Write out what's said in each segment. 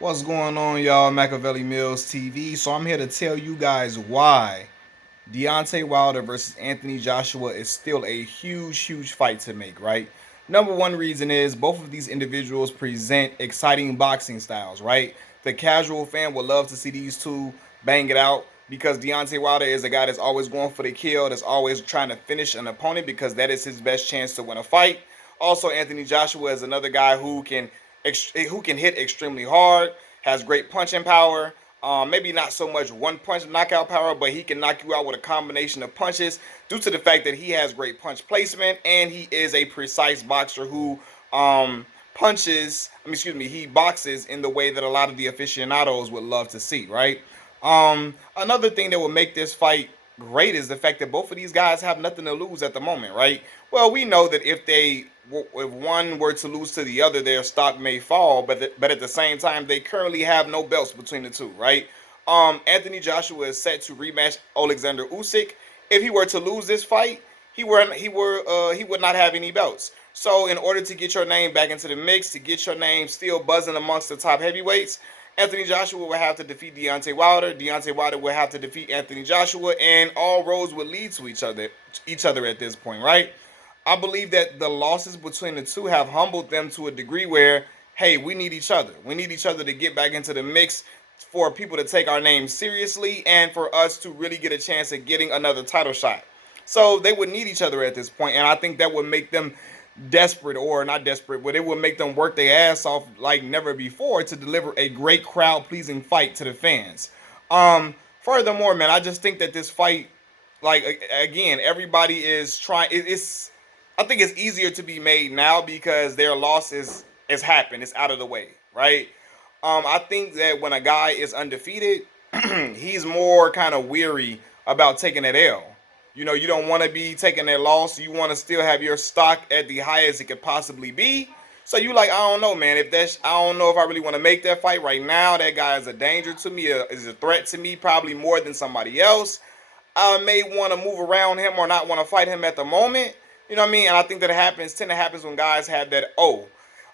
What's going on, y'all? Machiavelli Mills TV. So I'm here to tell you guys why Deontay Wilder versus Anthony Joshua is still a huge, huge fight to make, right? Number one reason is both of these individuals present exciting boxing styles, right? The casual fan would love to see these two bang it out because Deontay Wilder is a guy that's always going for the kill, that's always trying to finish an opponent because that is his best chance to win a fight. Also, Anthony Joshua is another guy who can hit extremely hard, has great punching power. Maybe not so much one punch knockout power, but he can knock you out with a combination of punches due to the fact that he has great punch placement and he is a precise boxer who he boxes in the way that a lot of the aficionados would love to see, right? Another thing that will make this fight great is the fact that both of these guys have nothing to lose at the moment, right? Well, we know that if one were to lose to the other, their stock may fall, but at the same time, they currently have no belts between the two, right? Anthony Joshua is set to rematch Alexander Usyk. If he were to lose this fight, he would not have any belts. So, in order to get your name back into the mix, to get your name still buzzing amongst the top heavyweights, Anthony Joshua will have to defeat Deontay Wilder. Deontay Wilder will have to defeat Anthony Joshua, and all roads would lead to each other at this point, right? I believe that the losses between the two have humbled them to a degree where, hey, we need each other. We need each other to get back into the mix for people to take our name seriously and for us to really get a chance at getting another title shot. So they would need each other at this point, and I think that would make them desperate, or not desperate, but it would make them work their ass off like never before to deliver a great crowd pleasing fight to the fans. Furthermore, man, I just think that this fight, like again, everybody is trying. It's I think it's easier to be made now because their loss is happened. It's out of the way, right? I think that when a guy is undefeated, he's more kind of weary about taking that L. You know, you don't want to be taking that loss. You want to still have your stock at the highest it could possibly be. So you like, I don't know, man. I don't know if I really want to make that fight right now. That guy is a danger to me, is a threat to me, probably more than somebody else. I may want to move around him or not want to fight him at the moment. You know what I mean? And I think that tend to happens when guys have that.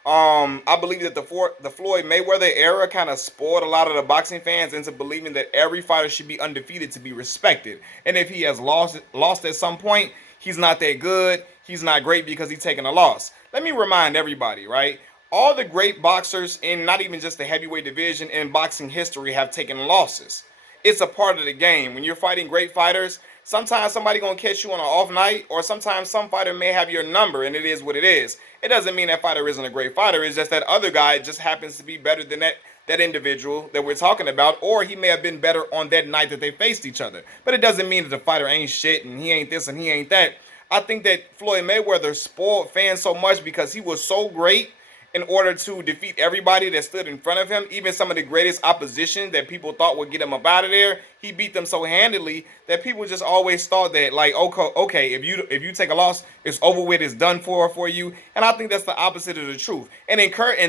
I believe that the Floyd Mayweather era kind of spoiled a lot of the boxing fans into believing that every fighter should be undefeated to be respected. And if he has lost at some point, he's not that good. He's not great because he's taking a loss. Let me remind everybody, right? All the great boxers in not even just the heavyweight division in boxing history have taken losses. It's a part of the game. When you're fighting great fighters, sometimes somebody gonna catch you on an off night, or sometimes some fighter may have your number, and it is what it is. It doesn't mean that fighter isn't a great fighter. It's just that other guy just happens to be better than that individual that we're talking about, or he may have been better on that night that they faced each other. But it doesn't mean that the fighter ain't shit and he ain't this and he ain't that. I think that Floyd Mayweather spoiled fans so much because he was so great in order to defeat everybody that stood in front of him, even some of the greatest opposition that people thought would get him up out of there. He beat them so handily that people just always thought that, like, okay, if you take a loss, it's over with, it's done for you. And I think that's the opposite of the truth. And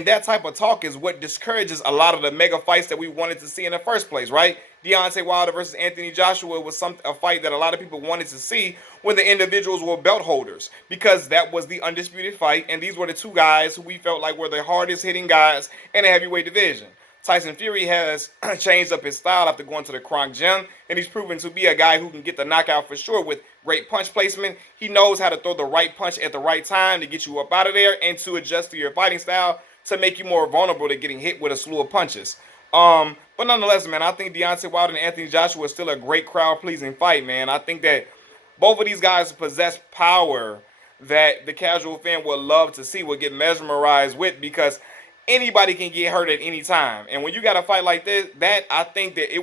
that type of talk is what discourages a lot of the mega fights that we wanted to see in the first place, right? Deontay Wilder versus Anthony Joshua was a fight that a lot of people wanted to see when the individuals were belt holders, because that was the undisputed fight, and these were the two guys who we felt like were the hardest hitting guys in the heavyweight division. Tyson Fury has changed up his style after going to the Kronk Gym, and he's proven to be a guy who can get the knockout for sure with great punch placement. He knows how to throw the right punch at the right time to get you up out of there and to adjust to your fighting style to make you more vulnerable to getting hit with a slew of punches. But nonetheless, man, I think Deontay Wilder and Anthony Joshua is still a great crowd-pleasing fight, man. I think that both of these guys possess power that the casual fan would love to see, would get mesmerized with, because anybody can get hurt at any time. And when you got a fight like this, that I think that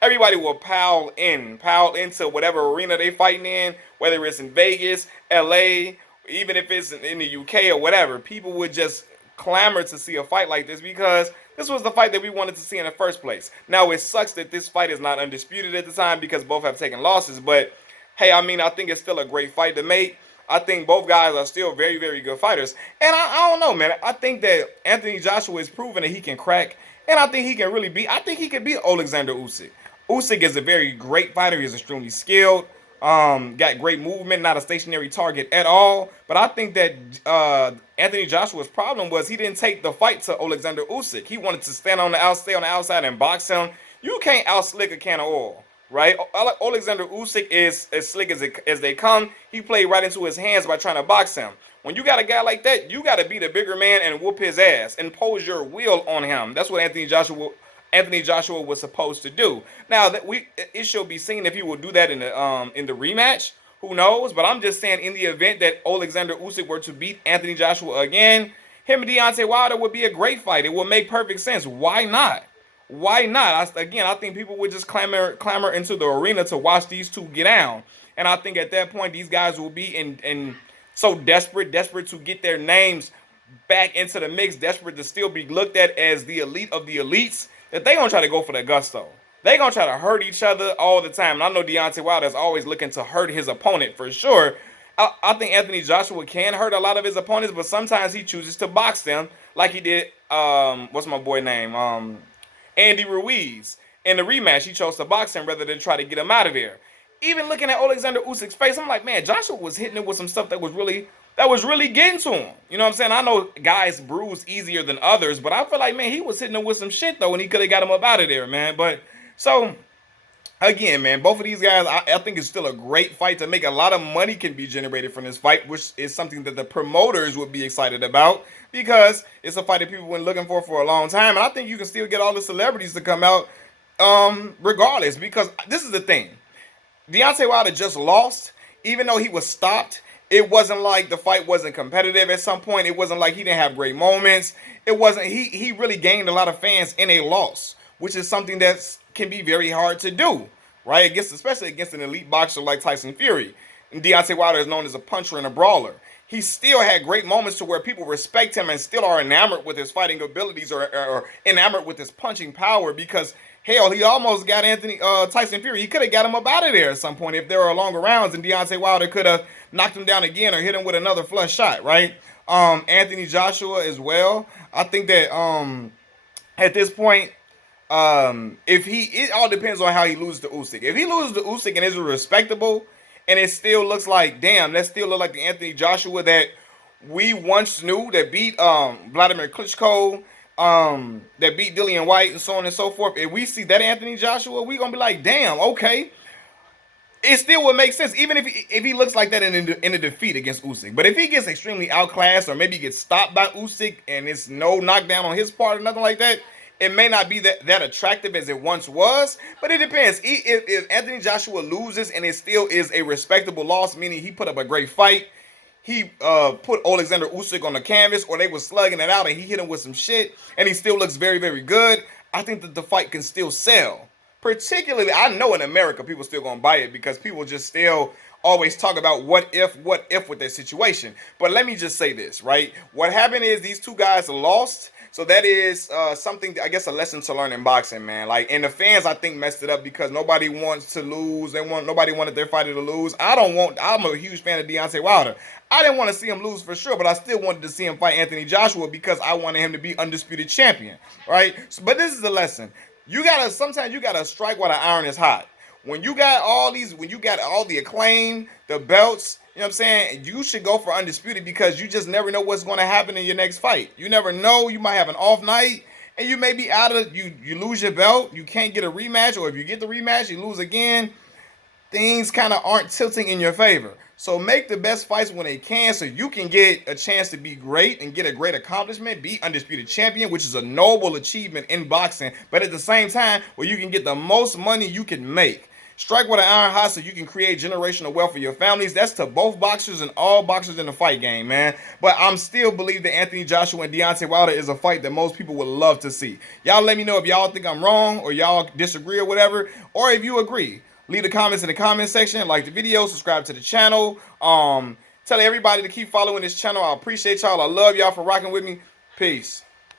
everybody will pile into whatever arena they fighting in, whether it's in Vegas, LA, even if it's in the UK or whatever. People would just clamor to see a fight like this because this was the fight that we wanted to see in the first place. Now, it sucks that this fight is not undisputed at the time because both have taken losses, but hey, I mean, I think it's still a great fight to make. I think both guys are still very, very good fighters. And I don't know, man. I think that Anthony Joshua is proving that he can crack. And I think he can beat Alexander Usyk. Usyk is a very great fighter. He's extremely skilled. Got great movement, not a stationary target at all. But I think that Anthony Joshua's problem was he didn't take the fight to Alexander Usyk. He wanted to stay on the outside and box him. You can't outslick a can of oil, right? Alexander Usyk is as slick as they come. He played right into his hands by trying to box him. When you got a guy like that, you got to be the bigger man and whoop his ass, impose your will on him. That's what Anthony Joshua was supposed to do. Now that it shall be seen if he will do that in the rematch. Who knows? But I'm just saying, in the event that Alexander Usyk were to beat Anthony Joshua again, him and Deontay Wilder would be a great fight. It would make perfect sense. Why not? Why not? I think people would just clamor into the arena to watch these two get down. And I think at that point, these guys will be in so desperate to get their names back into the mix, desperate to still be looked at as the elite of the elites, that they gonna try to go for the gusto. They gonna try to hurt each other all the time. And I know Deontay Wilder is always looking to hurt his opponent for sure. I think Anthony Joshua can hurt a lot of his opponents, but sometimes he chooses to box them, like he did. What's my boy name? Andy Ruiz. In the rematch, he chose to box him rather than try to get him out of there. Even looking at Alexander Usyk's face, I'm like, man, Joshua was hitting him with some stuff that was really getting to him. You know what I'm saying? I know guys bruise easier than others, but I feel like, man, he was hitting him with some shit though, and he could have got him up out of there, man. But so again, man, both of these guys, I think it's still a great fight. To make a lot of money can be generated from this fight, which is something that the promoters would be excited about, because it's a fight that people have been looking for a long time. And I think you can still get all the celebrities to come out regardless, because this is the thing. Deontay Wilder just lost, even though he was stopped. It wasn't like the fight wasn't competitive at some point. It wasn't like he didn't have great moments. It wasn't. He really gained a lot of fans in a loss, which is something that can be very hard to do, right? Especially against an elite boxer like Tyson Fury. And Deontay Wilder is known as a puncher and a brawler. He still had great moments to where people respect him and still are enamored with his fighting abilities or enamored with his punching power, because hell, he almost got Tyson Fury. He could have got him up out of there at some point if there were longer rounds, and Deontay Wilder could have knocked him down again or hit him with another flush shot, right? Anthony Joshua as well. I think that at this point, it all depends on how he loses to Usyk. If he loses to Usyk and is respectable, and it still looks like, damn, that still look like the Anthony Joshua that we once knew, that beat Vladimir Klitschko, that beat Dillian White, and so on and so forth. If we see that Anthony Joshua, we gonna be like, damn, okay. It still would make sense, even if he looks like that in a defeat against Usyk. But if he gets extremely outclassed, or maybe gets stopped by Usyk and it's no knockdown on his part or nothing like that, it may not be that attractive as it once was. But it depends. If Anthony Joshua loses and it still is a respectable loss, meaning he put up a great fight, he put Alexander Usyk on the canvas, or they were slugging it out and he hit him with some shit, and he still looks very, very good, I think that the fight can still sell. Particularly, I know in America, people still gonna buy it because people just still always talk about what if with their situation. But let me just say this, right? What happened is these two guys lost. So that is something, I guess, a lesson to learn in boxing, man. Like, and the fans, I think, messed it up because nobody wants to lose. Nobody wanted their fighter to lose. I'm a huge fan of Deontay Wilder. I didn't want to see him lose for sure, but I still wanted to see him fight Anthony Joshua because I wanted him to be undisputed champion, right? So, but this is the lesson. Sometimes you gotta strike while the iron is hot. When you got all the acclaim, the belts, you know what I'm saying, you should go for undisputed, because you just never know what's going to happen in your next fight. You never know. You might have an off night, and you may be out of, you lose your belt. You can't get a rematch, or if you get the rematch, you lose again. Things kind of aren't tilting in your favor. So make the best fights when they can, so you can get a chance to be great and get a great accomplishment, be undisputed champion, which is a noble achievement in boxing, but at the same time, where you can get the most money you can make. Strike with an iron hot so you can create generational wealth for your families. That's to both boxers and all boxers in the fight game, man. But I'm still believe that Anthony Joshua and Deontay Wilder is a fight that most people would love to see. Y'all let me know if y'all think I'm wrong, or y'all disagree or whatever, or if you agree. Leave the comments in the comment section. Like the video, subscribe to the channel. Tell everybody to keep following this channel. I appreciate y'all. I love y'all for rocking with me. Peace.